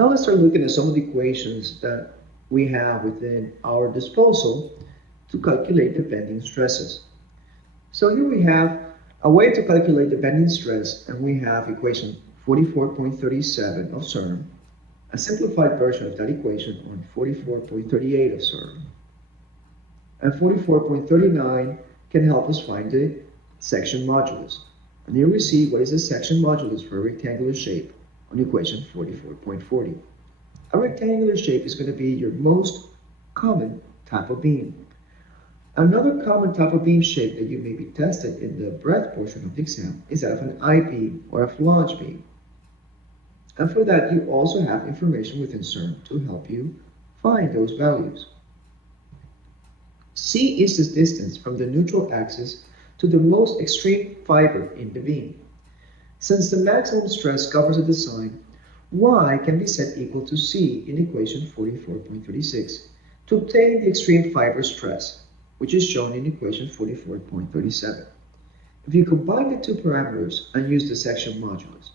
Now let's start looking at some of the equations that we have within our disposal to calculate the bending stresses. So here we have a way to calculate the bending stress, and we have equation 44.37 of CERN, a simplified version of that equation on 44.38 of CERN, and 44.39 can help us find the section modulus. And here we see what is the section modulus for a rectangular shape on equation 44.40. A rectangular shape is going to be your most common type of beam. Another common type of beam shape that you may be tested in the breadth portion of the exam is that of an I-beam or a flange beam. And for that, you also have information within CERN to help you find those values. C is the distance from the neutral axis to the most extreme fiber in the beam. Since the maximum stress covers a design, Y can be set equal to C in equation 44.36 to obtain the extreme fiber stress, which is shown in equation 44.37. If you combine the two parameters and use the section modulus,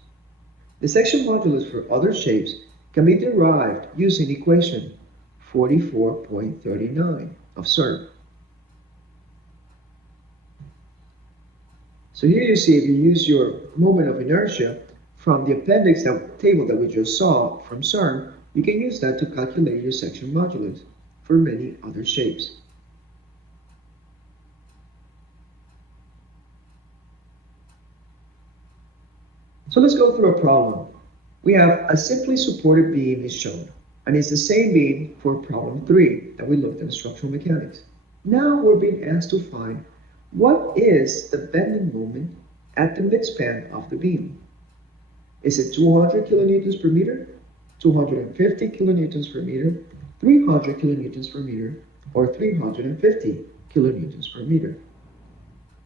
the section modulus for other shapes can be derived using equation 44.39 of CERN. So here you see, if you use your moment of inertia from the appendix table that we just saw from CERN, you can use that to calculate your section modulus for many other shapes. So let's go through a problem. We have a simply supported beam is shown, and it's the same beam for problem 3 that we looked at in structural mechanics. Now we're being asked to find what is the bending moment at the midspan of the beam. Is it 200 kilonewtons per meter, 250 kilonewtons per meter, 300 kilonewtons per meter, or 350 kilonewtons per meter?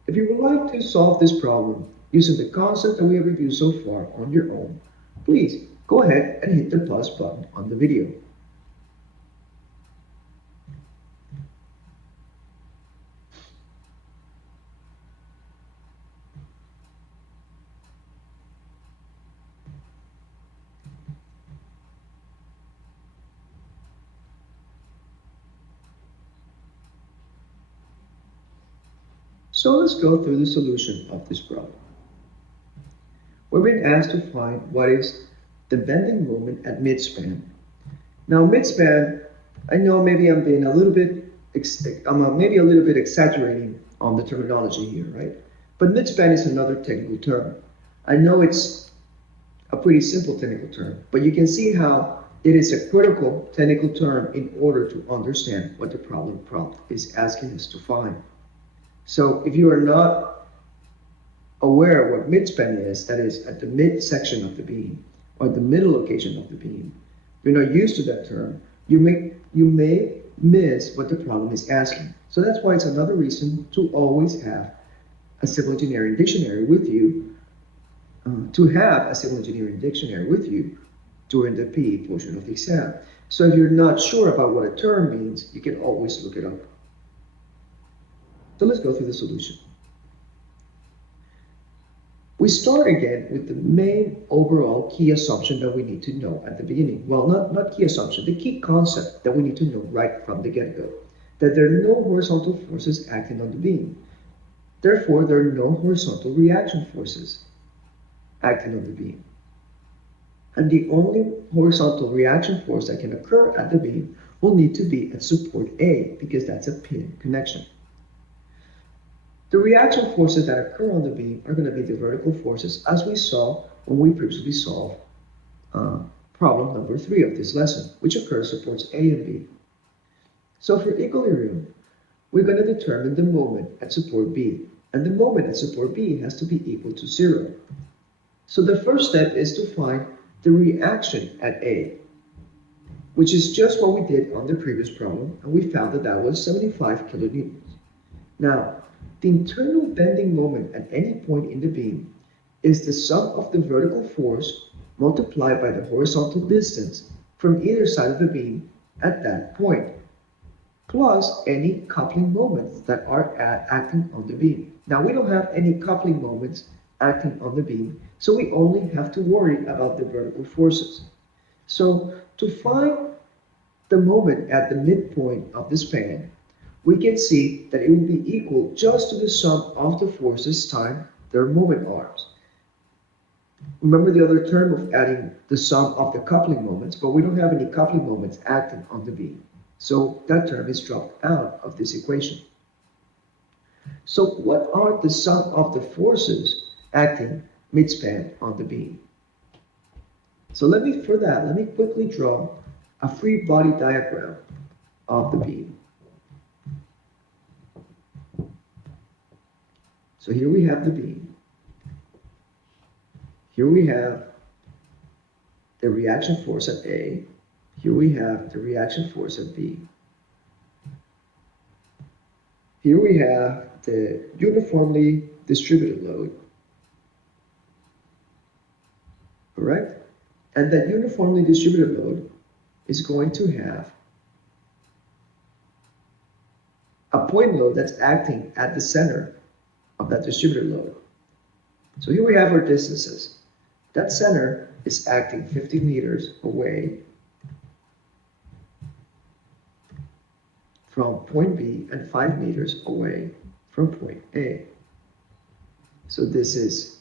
If you would like to solve this problem using the concept that we have reviewed so far on your own, please go ahead and hit the plus button on the video. So let's go through the solution of this problem. We're being asked to find what is the bending moment at midspan. Now midspan, I know maybe I'm being a little bit, maybe a little bit exaggerating on the terminology here, right? But midspan is another technical term. I know it's a pretty simple technical term, but you can see how it is a critical technical term in order to understand what the problem prompt is asking us to find. So if you are not aware what midspan is, that is at the midsection of the beam or the middle location of the beam, you're not used to that term, you may miss what the problem is asking. So that's why it's another reason to always have a civil engineering dictionary with you, during the PE portion of the exam. So if you're not sure about what a term means, you can always look it up. So let's go through the solution. We start again with the main overall key assumption that we need to know at the beginning. Well, not key assumption, the key concept that we need to know right from the get-go, that there are no horizontal forces acting on the beam. Therefore, there are no horizontal reaction forces acting on the beam. And the only horizontal reaction force that can occur at the beam will need to be at support A, because that's a pin connection. The reaction forces that occur on the beam are going to be the vertical forces, as we saw when we previously solved problem number 3 of this lesson, which occurs supports A and B. So for equilibrium, we're going to determine the moment at support B, and the moment at support B has to be equal to 0. So the first step is to find the reaction at A, which is just what we did on the previous problem, and we found that that was 75 kilonewtons. Now, the internal bending moment at any point in the beam is the sum of the vertical force multiplied by the horizontal distance from either side of the beam at that point, plus any coupling moments that are acting on the beam. Now, we don't have any coupling moments acting on the beam, so we only have to worry about the vertical forces. So to find the moment at the midpoint of the span, we can see that it will be equal just to the sum of the forces times their moment arms. Remember the other term of adding the sum of the coupling moments, but we don't have any coupling moments acting on the beam. So that term is dropped out of this equation. So what are the sum of the forces acting midspan on the beam? So let me quickly draw a free body diagram of the beam. So here we have the beam. Here we have the reaction force at A. Here we have the reaction force at B. Here we have the uniformly distributed load. Correct? And that uniformly distributed load is going to have a point load that's acting at the center of that distributed load. So here we have our distances. That center is acting 50 meters away from point B and 5 meters away from point A. So this is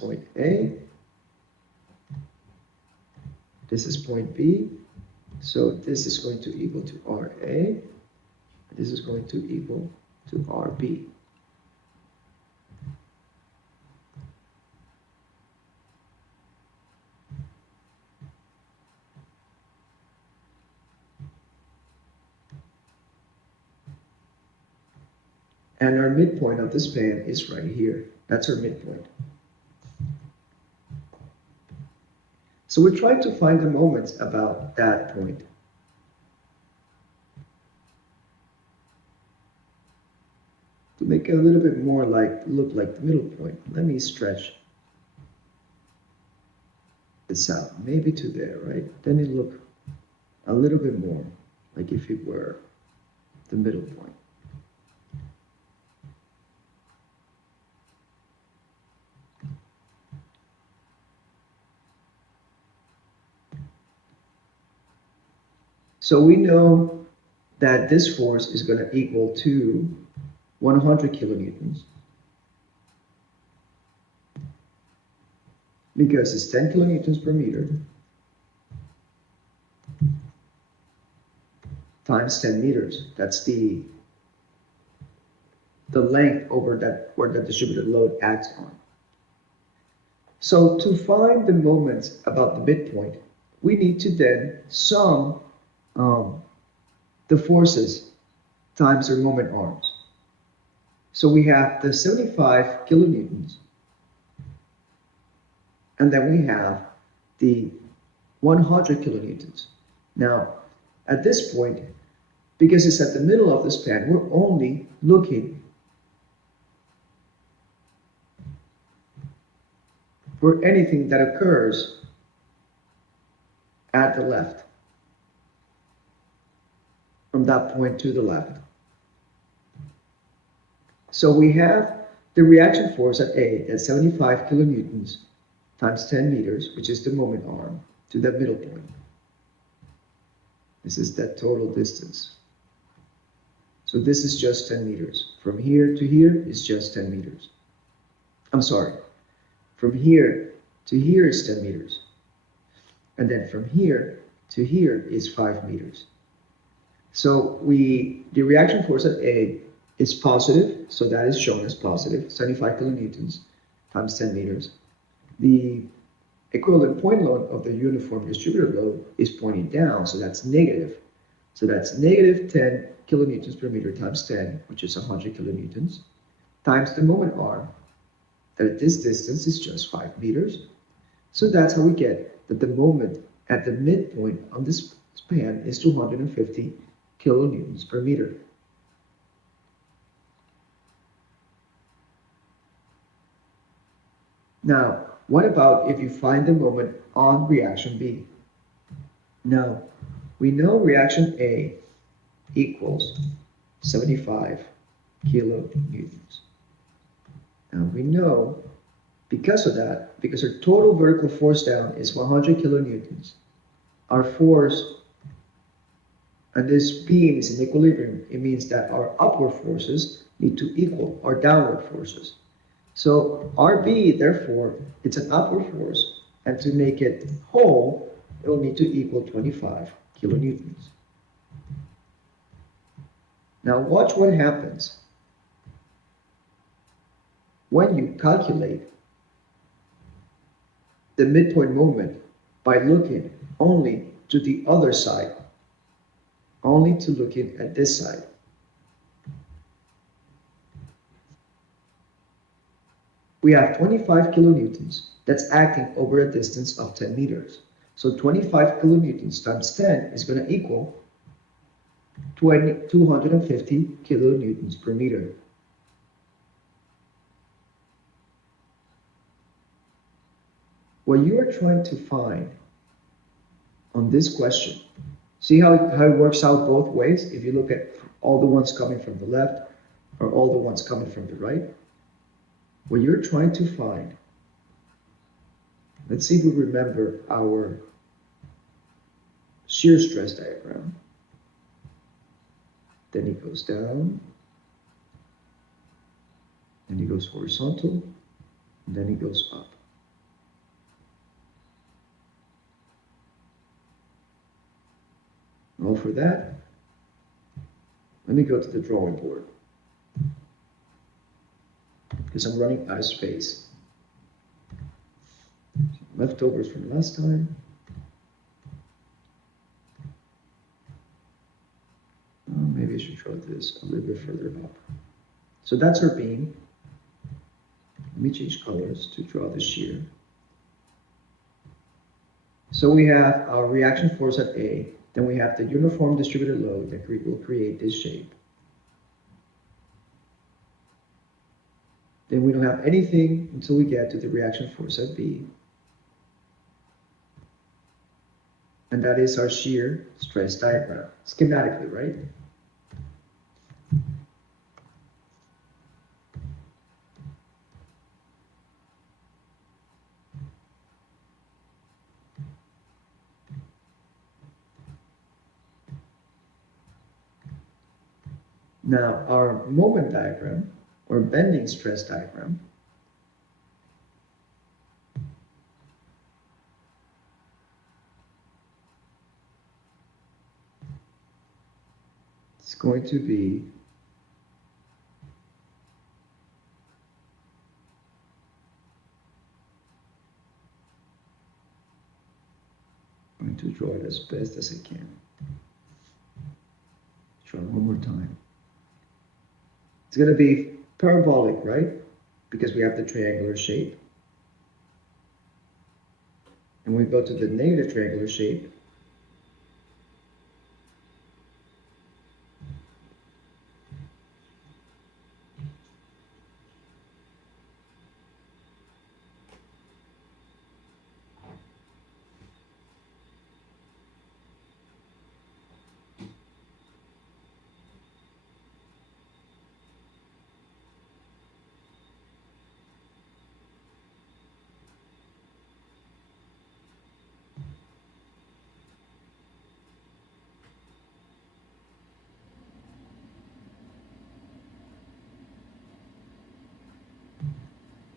point A. This is point B. So this is going to equal to RA. This is going to equal to RB. And our midpoint of the span is right here. That's our midpoint. So we're trying to find the moments about that point. To make it a little bit more look like the middle point, let me stretch this out, maybe to there, right? Then it look a little bit more like if it were the middle point. So we know that this force is going to equal to 100 kilonewtons because it's 10 kilonewtons per meter times 10 meters. That's the length over that where the distributed load acts on. So to find the moments about the midpoint, we need to then sum the forces times their moment arms. So we have the 75 kilonewtons, and then we have the 100 kilonewtons. Now, at this point, because it's at the middle of the span, we're only looking for anything that occurs at the left. From that point to the left. So we have the reaction force at A at 75 kilonewtons times 10 meters, which is the moment arm, to that middle point. This is that total distance. So this is just 10 meters. From here to here is just 10 meters. I'm sorry. From here to here is 10 meters. And then from here to here is 5 meters. So the reaction force at A is positive, so that is shown as positive, 75 kilonewtons times 10 meters. The equivalent point load of the uniform distributed load is pointing down, so that's negative. So that's negative 10 kilonewtons per meter times 10, which is 100 kilonewtons, times the moment arm, that at this distance is just 5 meters. So that's how we get that the moment at the midpoint on this span is 250 kilonewtons per meter. Now, what about if you find the moment on reaction B? Now, we know reaction A equals 75 kilonewtons. Now we know, Because of that, because our total vertical force down is 100 kilonewtons, our force and this beam is in equilibrium. It means that our upward forces need to equal our downward forces. So RB, therefore, it's an upward force, and to make it whole, it will need to equal 25 kilonewtons. Now watch what happens when you calculate the midpoint moment by looking only to the other side, only to looking at this side. We have 25 kilonewtons that's acting over a distance of 10 meters. So 25 kilonewtons times 10 is going to equal 250 kilonewtons per meter. What you are trying to find on this question, see how it works out both ways? If you look at all the ones coming from the left or all the ones coming from the right, what you're trying to find, let's see if we remember our shear stress diagram. Then it goes down, then it goes horizontal, and then it goes up. Well, for that, let me go to the drawing board, because I'm running out of space. Leftovers from last time. Maybe I should draw this a little bit further up. So that's our beam. Let me change colors to draw the shear. So we have our reaction force at A, then we have the uniform distributed load that will create this shape. Then we don't have anything until we get to the reaction force at B. And that is our shear stress diagram, schematically, right? Now, our moment diagram, or bending stress diagram, it's going to be I'm going to draw it as best as I can. Try one more time. It's going to be parabolic, right? Because we have the triangular shape. And we go to the negative triangular shape.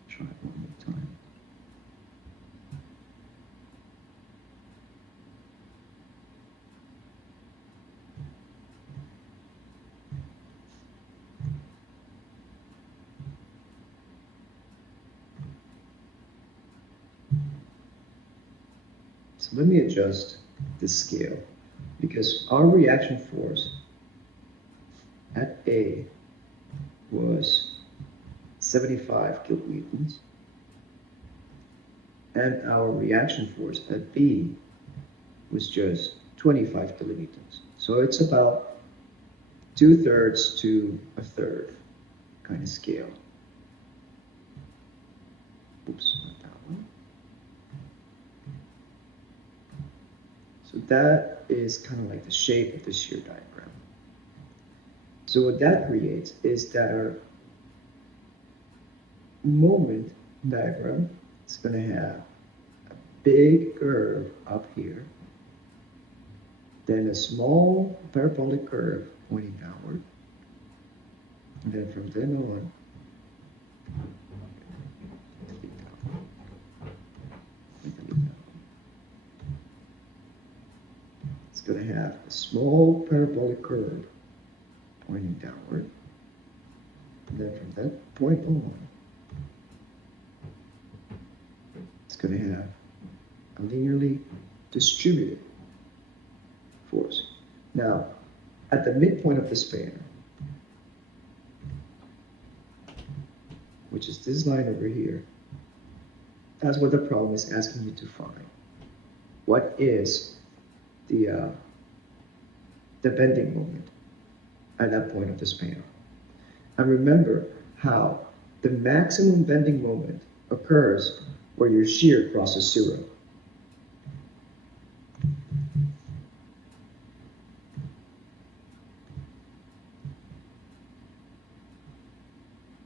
Try it one more time. So let me adjust the scale, because our reaction force at A was 75 kilonewtons, and our reaction force at B was just 25 kilonewtons. So it's about 2/3 to 1/3 kind of scale. Oops, not that one. So that is kind of like the shape of the shear diagram. So what that creates is that our moment diagram, it's going to have a big curve up here, then a small parabolic curve pointing downward, and then from then on, it's going to have a small parabolic curve pointing downward, and then from that point on, it's going to have a linearly distributed force. Now, at the midpoint of the span, which is this line over here, that's what the problem is asking you to find. What is the bending moment at that point of the span? And remember how the maximum bending moment occurs where your shear crosses zero.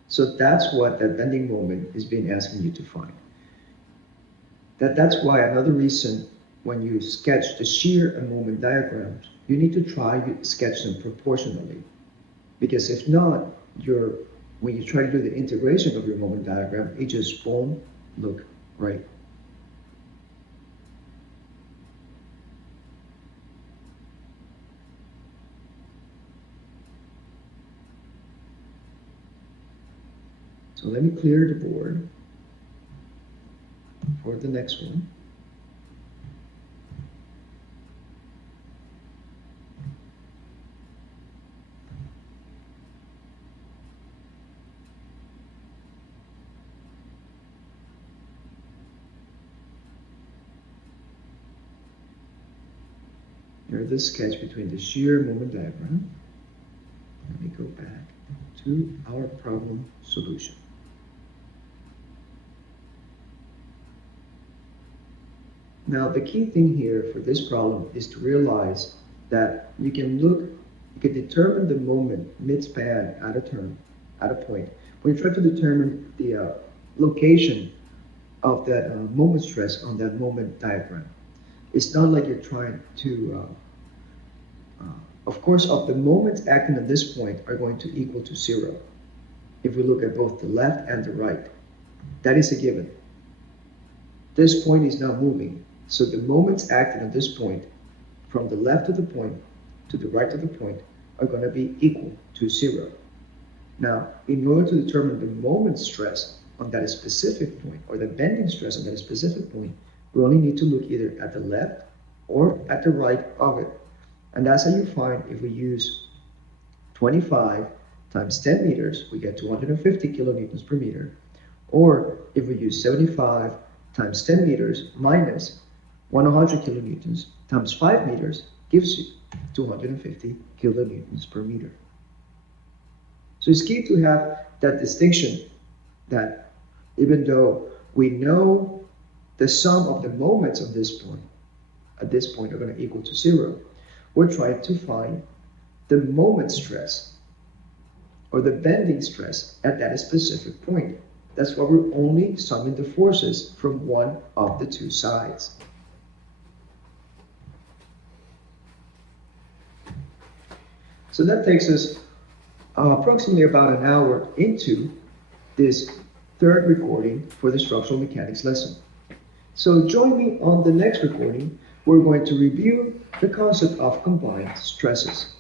So that's what that bending moment is being asking you to find. That's why another reason when you sketch the shear and moment diagrams, you need to try to sketch them proportionally. Because if not, when you try to do the integration of your moment diagram, it just won't look right. So let me clear the board for the next one. Here's the sketch between the shear and moment diagram. Let me go back to our problem solution. Now, the key thing here for this problem is to realize that you can determine the moment mid-span at a point. When you try to determine the location of that moment stress on that moment diagram, it's not like you're trying to, of course, the moments acting at this point are going to equal to zero. If we look at both the left and the right, that is a given. This point is now moving. So the moments acting at this point, from the left of the point to the right of the point, are going to be equal to zero. Now, in order to determine the moment stress on that specific point, or the bending stress on that specific point, we only need to look either at the left or at the right of it. And that's how you find if we use 25 times 10 meters, we get 250 kilonewtons per meter. Or if we use 75 times 10 meters minus 100 kilonewtons times 5 meters gives you 250 kilonewtons per meter. So it's key to have that distinction that even though we know the sum of the moments at this point are going to equal to zero, we're trying to find the moment stress or the bending stress at that specific point. That's why we're only summing the forces from one of the two sides. So that takes us approximately about an hour into this third recording for the structural mechanics lesson. So join me on the next recording. We're going to review the concept of combined stresses.